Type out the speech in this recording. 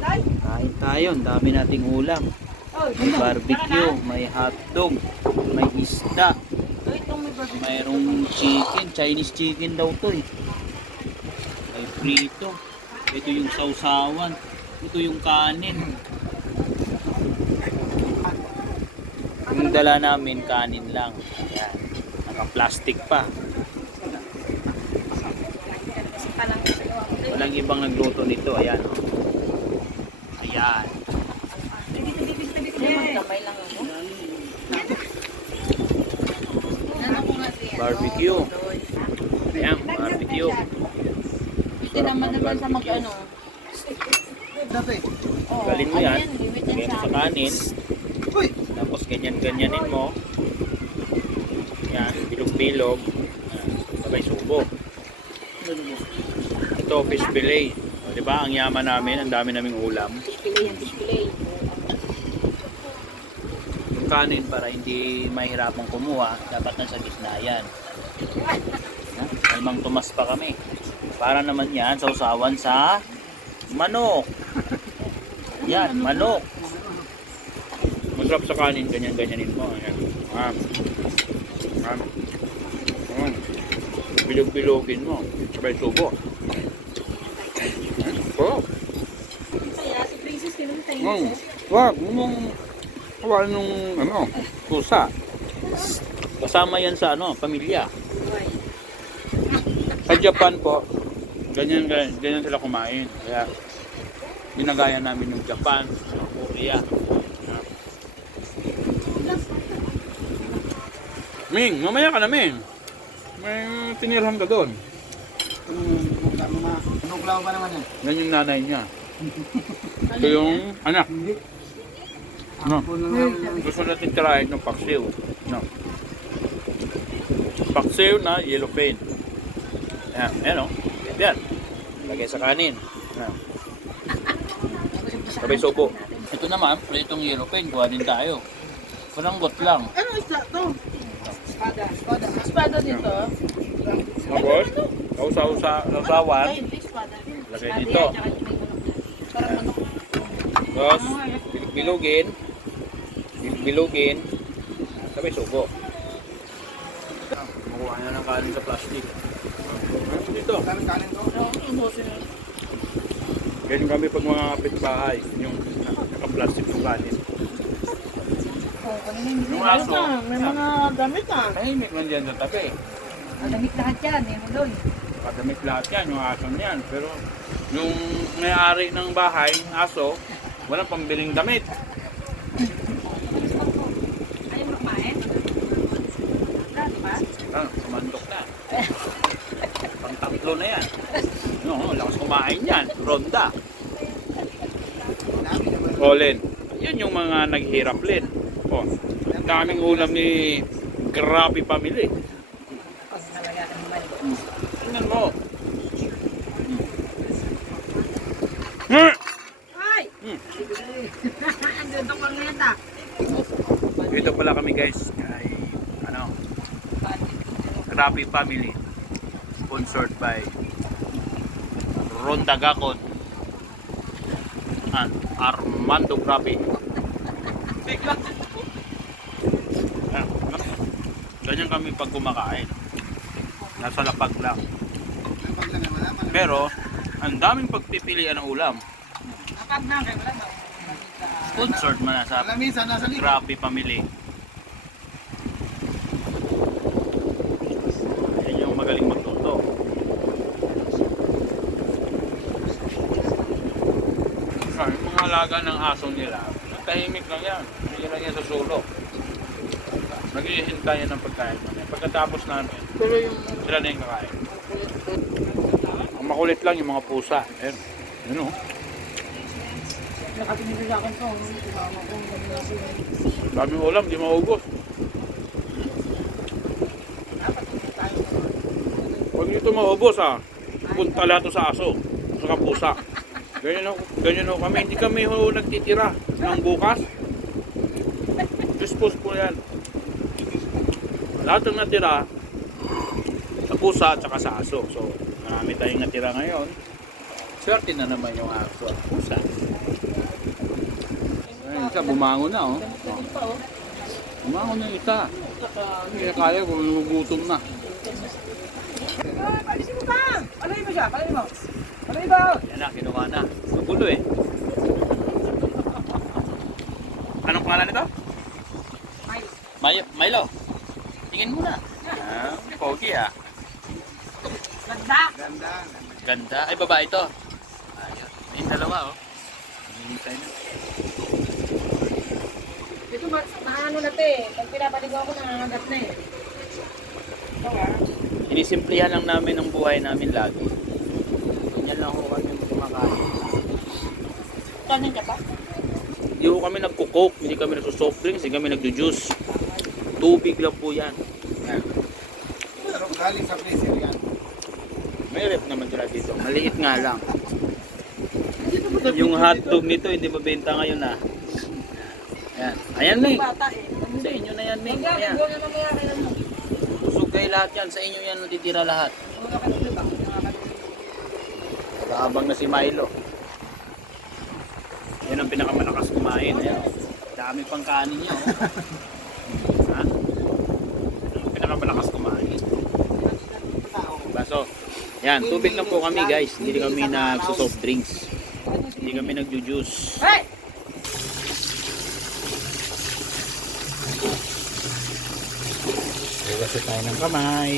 Kain tayo, ang dami nating ulam. May barbecue, may hotdog, may isda, mayroong chicken, Chinese chicken daw to eh. May prito. Ito yung sausawan. Ito yung kanin. Yung dala namin, kanin lang. Ayan. Naka-plastic pa. Walang ibang nagluto nito. Ayan. Oh. Ayan. Barbecue. Ayan, barbecue. Pwede naman sa mag-ano. Galing mo yan. Lagyan mo sa kanin. Tapos ganyan-ganyanin mo. Yan, bilog-bilog. Sabay subo. Ito, fish fillet. O, diba? Ang yaman namin, ang dami naming ulam. Yung kanin para hindi mahirapang kumuha, dapat nasa gitna yan. May mang tumas pa kami. Para naman yan, sausawan sa manok. Yan, manok. Masarap sa kanin, ganyan-ganyanin mo. Ayan. Bilog-bilogin mo. Sabay subo. Oh. Wag, mong wala nung pusa. Kasama yan sa pamilya. Sa Japan po, ganyan sila kumain. Kaya ginagaya namin yung Japan, Korea. Ming, mamaya ka na, Ming. May tinirhan ka doon. Anong ba naman yan? Yan yung nanay niya. Ito yung anak. No. Gusto natin tirahin ng paksiw. No. Paksiw na yellow paint. Yan, ayan o. Yan. Lagay sa kanin. Yan. Sabay subo. Ito naman, pritong yellow paint. Kuha din tayo. Pananggot lang. Ano isda to? Espada dito. Tapos, sausawan. Lagay dito. Tapos, bilugin. Sabay subo. Makuha na ng kanin sa plastic. Dito. Ganyan kami pag mga kapitbahay. Yung naka-plastic yung kanin. Yung aso. May mga damit Tahimik lang dyan sa tabi. Damit lahat yan, doon. Kadamit lahat yan, yung aso niyan. Pero yung may-ari ng bahay, aso, walang pambiling damit. Ayaw mo kumain? Diba? Kumandok na. Pang-tatlo na yan. No, lakas kumain yan. Ronda. Len. Yan yung mga naghihirap, Len. Oh, ang daming ulam ni Grabe Family. Tingnan mo. Ay! Dito pang neta. Dito pala kami guys kay Grabe Family, sponsored by Ronda Gacon and Armando Grabe. Ganyan kami pag kumakain, nasa lapag lang, pero ang daming pagpipilian ng ulam. Sponsored man sa Grabe Family. Yan yung magaling magluto. Yung mga alaga ng aso nila, tahimik lang yan. Hindi lang yan sa sulok. Naghihintay yan ng pagkain namin. Pagkatapos namin, sila na yung kakain. Ang makulit lang yung mga pusa. Ayan. Yun o. Nakatingin sa akin to. Daming ulam, di maubos. Huwag nyo ito maubos punta lahat to sa aso, sa pusa. Ganyan o kami. Hindi kami nagtitira ng bukas. Dispose po yan. Lahat ng natira sa pusa at saka sa aso. So marami tayong natira ngayon. Swerte na naman yung aso at pusa. Isa, bumangon na, oh. Damit pa, oh. Bumangon na yung isa. Hindi na kaya kung nagugutom na. Ay, palisin mo pa! Palayin mo siya, palayin mo. Palayin mo! Yan na, kinuha na. Magulo eh. Anong pangalan nito? Ay, Milo. Tingin mo na. Ah, pogi ah. ganda! Ganda. Ay, babae ito. Ayun. May dalawa oh. Hinihintay na. Ito, maano na ito eh. Pag pinapaligaw ako, nangangagat na eh. Ito ah. Inisimplihan lang namin ang buhay namin lagi. Ganyan lang ho kami kumakain. Kanin ka pa? Hindi ho kami nagko-coke, hindi kami nagso-soft drinks, hindi kami nagjo-juice. Tubig lang po yan. Yan. Pero galing sa freezer yan. May rep naman sila dito. Maliit nga lang. Yung hotdog nito hindi mabenta ngayon ah. Ayan. Ayan Ming. Bata eh. Sa inyo na yan Ming. Huwag yan, Ayan. huwag na mamaya kayo mo. Busog kayo lahat yan. Sa inyo yan natitira lahat. Huwag na kayo ulit ah. Habang na si Milo. Yan ang pinakamalakas kumain. Ayan. Dami pang kanin niya. Oh. Ha? Pinakamalakas kumain. Baso. Yan, tubig lang po kami guys. Hindi kami nagso-soft drinks. Hindi kami nagjo-juice. Hey! Huwag tayo ng kamay.